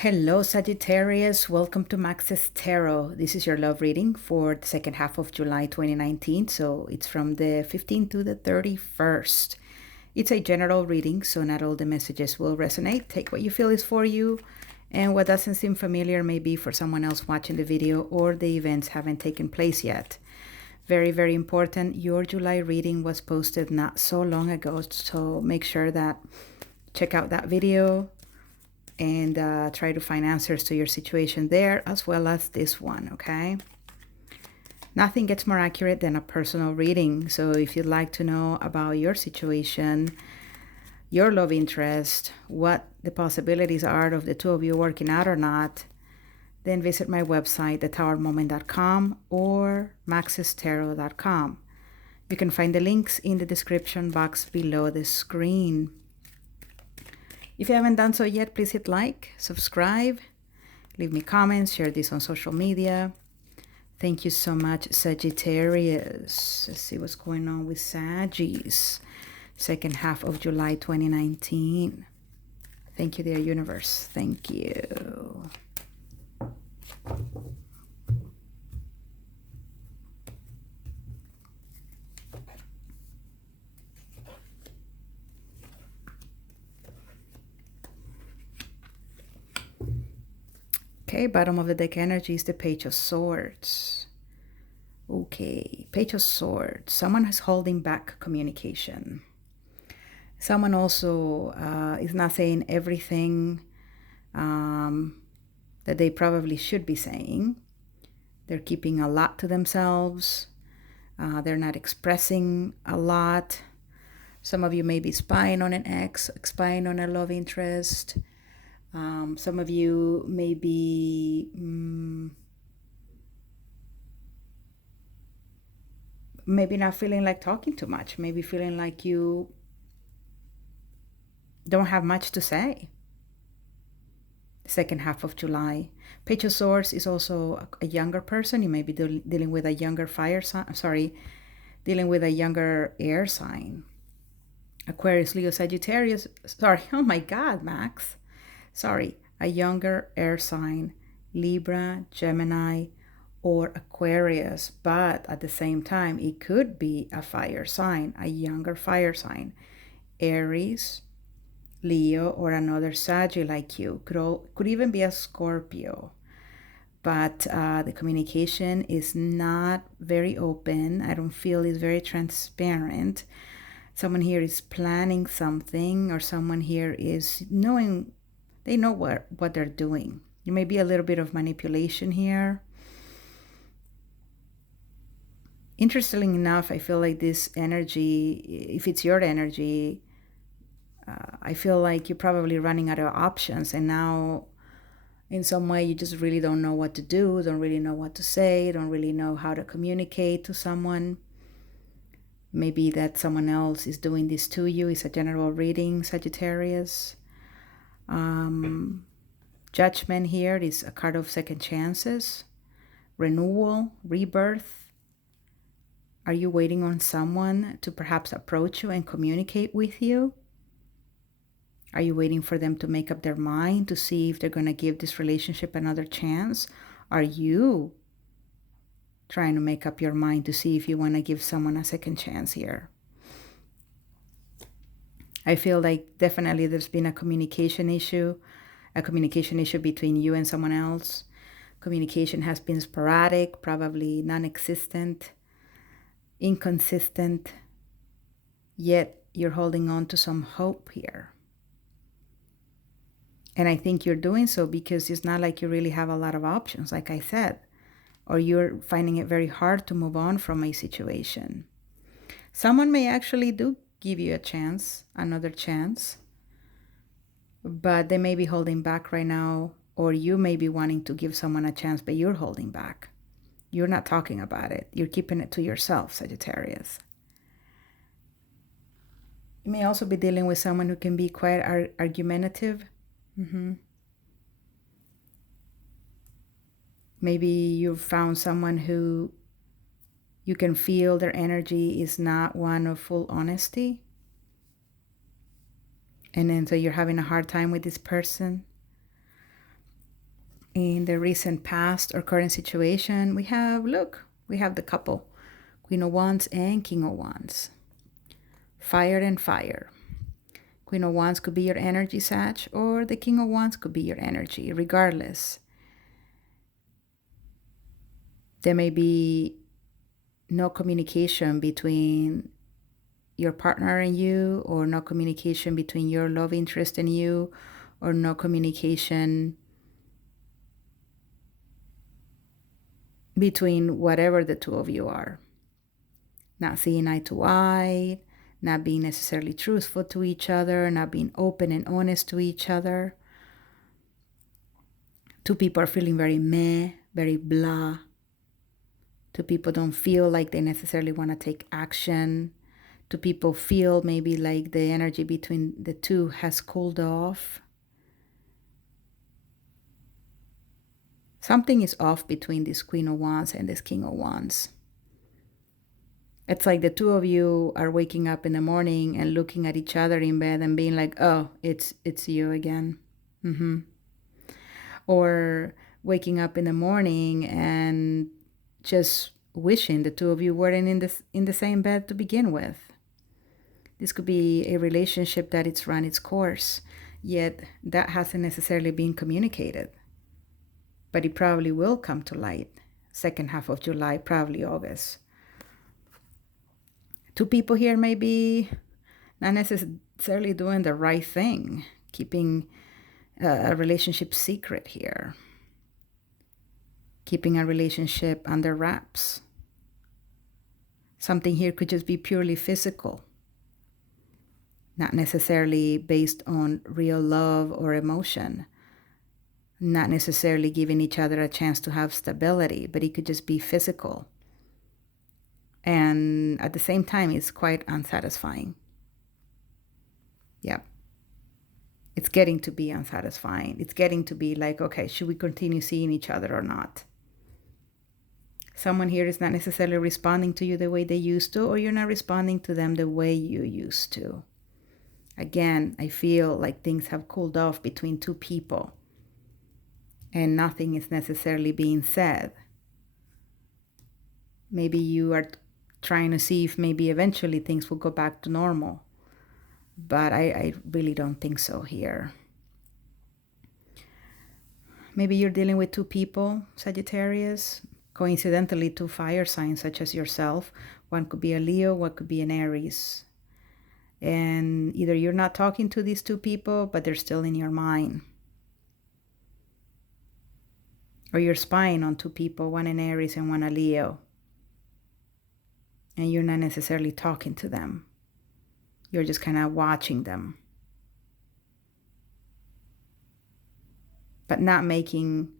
Hello, Sagittarius. Welcome to Max's Tarot. This is your love reading for the second half of July 2019. So it's from the 15th to the 31st. It's a general reading, so not all the messages will resonate. Take what you feel is for you, and what doesn't seem familiar may be for someone else watching the video, or the events haven't taken place yet. Very, very important. Your July reading was posted not so long ago, so make sure that check out that video and try to find answers to your situation there, as well as this one, okay? Nothing gets more accurate than a personal reading. So if you'd like to know about your situation, your love interest, what the possibilities are of the two of you working out or not, then visit my website, thetowermoment.com or maxestarot.com. You can find the links in the description box below the screen. If you haven't done so yet, please hit like, subscribe, leave me comments, share this on social media. Thank you so much, Sagittarius. Let's see what's going on with Saggies. Second half of July 2019. Thank you, dear universe. Thank you. Okay, bottom of the deck energy is the Page of Swords. Okay, Page of Swords. Someone is holding back communication. Someone also is not saying everything that they probably should be saying. They're keeping a lot to themselves. They're not expressing a lot. Some of you may be spying on an ex, spying on a love interest. Some of you may be maybe not feeling like talking too much, maybe feeling like you don't have much to say. Second half of July. Page of Swords is also a younger person. You may be dealing with a younger fire sign, dealing with a younger air sign. Aquarius, Leo, Sagittarius, oh my God, Max. A younger air sign, Libra, Gemini, or Aquarius, but at the same time, it could be a fire sign, a younger fire sign, Aries, Leo, or another Saggy like you. Could even be a Scorpio. But the communication is not very open. I don't feel it's very transparent. Someone here is planning something, or someone here is knowing, they know what they're doing. There may be a little bit of manipulation here. Interestingly enough, I feel like this energy, if it's your energy, I feel like you're probably running out of options, and now in some way you just really don't know what to do, don't really know what to say, don't really know how to communicate to someone. Maybe that someone else is doing this to you. It's a general reading, Sagittarius. Judgment here is a card of second chances, renewal, rebirth. Are you waiting on someone to perhaps approach you and communicate with you? Are you waiting for them to make up their mind to see if they're going to give this relationship another chance? Are you trying to make up your mind to see if you want to give someone a second chance here? I feel like definitely there's been a communication issue between you and someone else. Communication has been sporadic, probably non-existent, inconsistent, yet you're holding on to some hope here. And I think you're doing so because it's not like you really have a lot of options, like I said, or you're finding it very hard to move on from a situation. Someone may actually do give you a chance, another chance, but they may be holding back right now, or you may be wanting to give someone a chance, but you're holding back. You're not talking about it. You're keeping it to yourself, Sagittarius. You may also be dealing with someone who can be quite argumentative. Maybe you've found someone who you can feel their energy is not one of full honesty. And then so you're having a hard time with this person. in the recent past or current situation, we have the couple, Queen of Wands and King of Wands. Fire and fire. Queen of Wands could be your energy, Sag, or the King of Wands could be your energy. Regardless, there may be no communication between your partner and you, or no communication between your love interest and you, or no communication between whatever the two of you are. Not seeing eye to eye, not being necessarily truthful to each other, not being open and honest to each other. Two people are feeling very meh, very blah. Two people don't feel like they necessarily want to take action. Two people feel maybe like the energy between the two has cooled off. Something is off between this Queen of Wands and this King of Wands. It's like the two of you are waking up in the morning and looking at each other in bed and being like, oh, it's you again. Or waking up in the morning and just wishing the two of you weren't in the same bed to begin with. This could be a relationship that it's run its course, yet that hasn't necessarily been communicated. But it probably will come to light second half of July, probably August. Two people here may be not necessarily doing the right thing, keeping a relationship secret here, keeping a relationship under wraps. Something here could just be purely physical, not necessarily based on real love or emotion, not necessarily giving each other a chance to have stability, but it could just be physical. And at the same time, it's quite unsatisfying. Yeah. It's getting to be unsatisfying. It's getting to be like, okay, should we continue seeing each other or not? Someone here is not necessarily responding to you the way they used to, or you're not responding to them the way you used to. Again, I feel like things have cooled off between two people and nothing is necessarily being said. Maybe you are trying to see if maybe eventually things will go back to normal. But I really don't think so here. Maybe you're dealing with two people, Sagittarius, coincidentally two fire signs such as yourself. One could be a Leo, one could be an Aries. And either you're not talking to these two people, but they're still in your mind. Or you're spying on two people, one an Aries and one a Leo. And you're not necessarily talking to them. You're just kind of watching them. But not making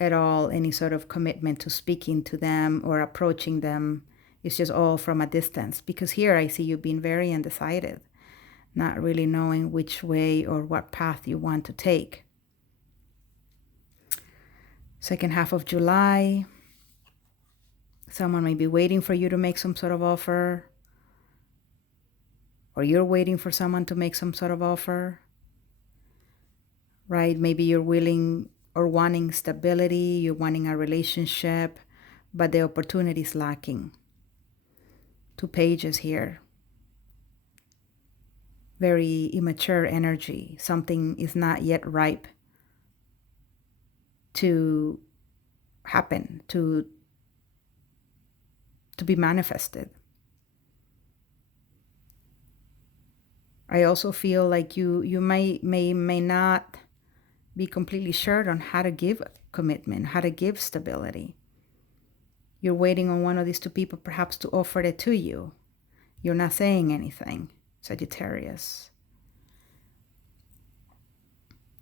at all any sort of commitment to speaking to them or approaching them. It's just all from a distance. Because here I see you being very undecided, not really knowing which way or what path you want to take. Second half of July, someone may be waiting for you to make some sort of offer, or you're waiting for someone to make some sort of offer, right? Maybe you're willing or wanting stability, you're wanting a relationship, but the opportunity is lacking. 2 pages here. Very immature energy. Something is not yet ripe to happen, to be manifested. I also feel like you may not be completely sure on how to give commitment, how to give stability. You're waiting on one of these two people perhaps to offer it to you. You're not saying anything, Sagittarius.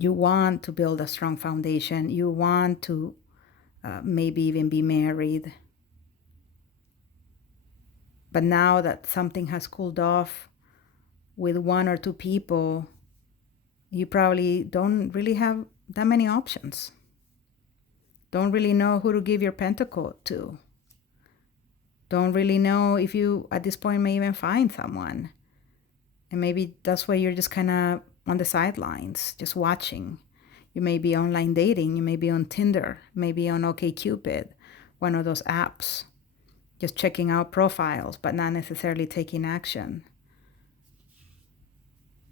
You want to build a strong foundation. You want to maybe even be married. But now that something has cooled off with one or two people, you probably don't really have that many options. Don't really know who to give your pentacle to. Don't really know if you, at this point, may even find someone. And maybe that's why you're just kind of on the sidelines, just watching. You may be online dating. You may be on Tinder, maybe on OkCupid, one of those apps. Just checking out profiles, but not necessarily taking action.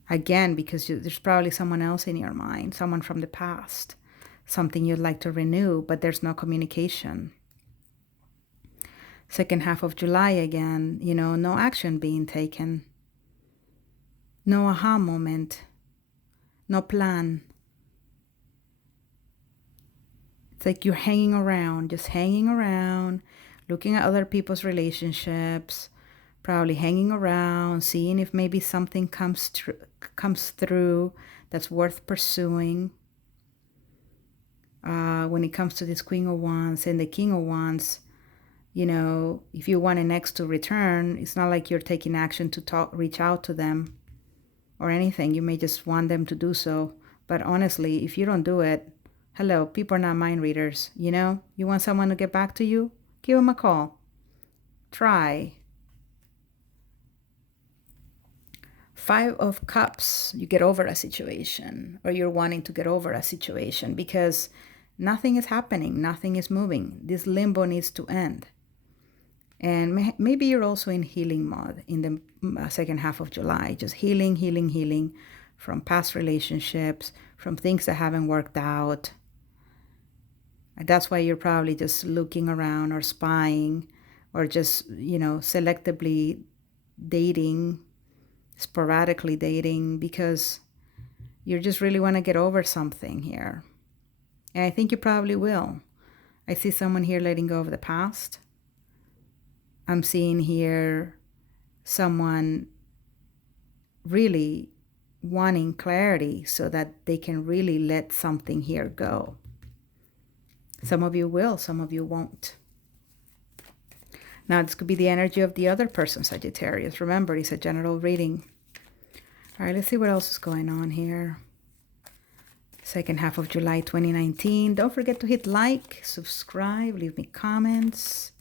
Again, because there's probably someone else in your mind, someone from the past, something you'd like to renew, but there's no communication. Second half of July again, no action being taken. No aha moment. No plan. It's like you're hanging around, just hanging around, looking at other people's relationships, probably hanging around, seeing if maybe something comes through that's worth pursuing. When it comes to this Queen of Wands and the King of Wands, if you want an ex to return, it's not like you're taking action to reach out to them or anything. You may just want them to do so. But honestly, if you don't do it, hello, people are not mind readers. You want someone to get back to you? Give them a call. Try. 5 of Cups, you get over a situation, or you're wanting to get over a situation because nothing is happening, nothing is moving. This limbo needs to end. And maybe you're also in healing mode in the second half of July, just healing from past relationships, from things that haven't worked out. That's why you're probably just looking around or spying or just, selectively dating, sporadically dating, because you just really want to get over something here. And I think you probably will. I see someone here letting go of the past. I'm seeing here someone really wanting clarity so that they can really let something here go. Some of you will, some of you won't. Now, this could be the energy of the other person, Sagittarius. Remember, it's a general reading. All right, let's see what else is going on here. Second half of July 2019. Don't forget to hit like, subscribe, leave me comments.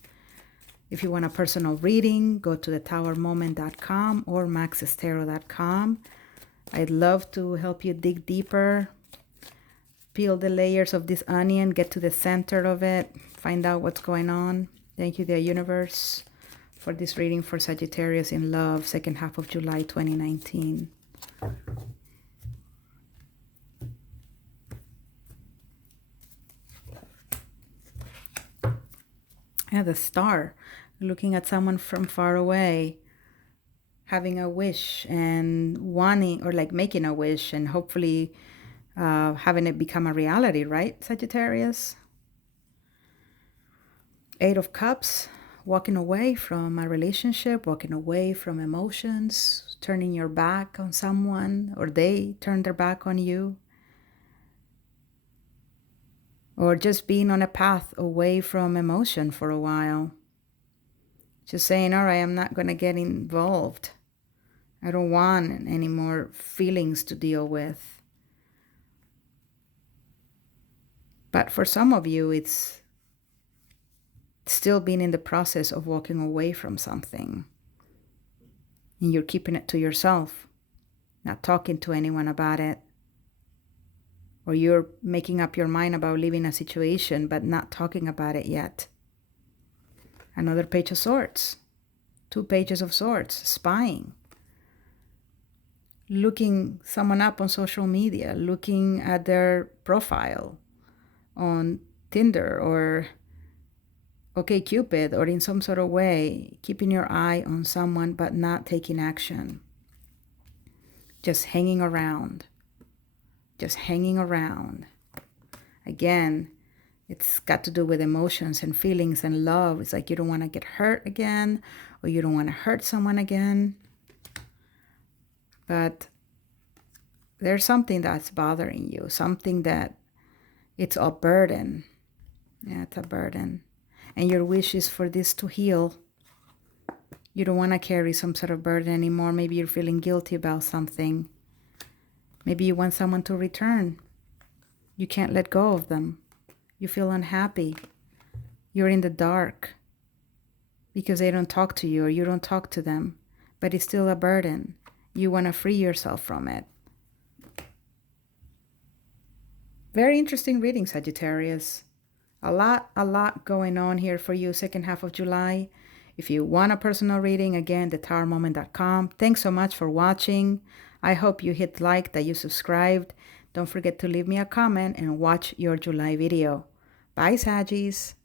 If you want a personal reading, go to thetowermoment.com or maxestarot.com. I'd love to help you dig deeper, peel the layers of this onion, get to the center of it, find out what's going on. Thank you, the universe, for this reading for Sagittarius in love, second half of July 2019. Yeah, the Star, looking at someone from far away, having a wish and wanting, or like making a wish and hopefully having it become a reality, right, Sagittarius? 8 of Cups, walking away from a relationship, walking away from emotions, turning your back on someone, or they turn their back on you. Or just being on a path away from emotion for a while. Just saying, all right, I'm not going to get involved. I don't want any more feelings to deal with. But for some of you, it's still being in the process of walking away from something. And you're keeping it to yourself, not talking to anyone about it. Or you're making up your mind about leaving a situation, but not talking about it yet. Another Page of Swords. 2 Pages of Swords. Spying. Looking someone up on social media. Looking at their profile on Tinder or OkCupid, or in some sort of way. Keeping your eye on someone, but not taking action. Just hanging around. Just hanging around. Again, it's got to do with emotions and feelings and love. It's like you don't want to get hurt again, or you don't want to hurt someone again. But there's something that's bothering you, something that it's a burden. Yeah, it's a burden. And your wish is for this to heal. You don't want to carry some sort of burden anymore. Maybe you're feeling guilty about something. Maybe you want someone to return. You can't let go of them. You feel unhappy. You're in the dark because they don't talk to you or you don't talk to them. But it's still a burden. You want to free yourself from it. Very interesting reading, Sagittarius. A lot going on here for you, second half of July. If you want a personal reading, again, thetarotmoment.com. Thanks so much for watching. I hope you hit like, that you subscribed. Don't forget to leave me a comment and watch your July video. Bye, Saggies.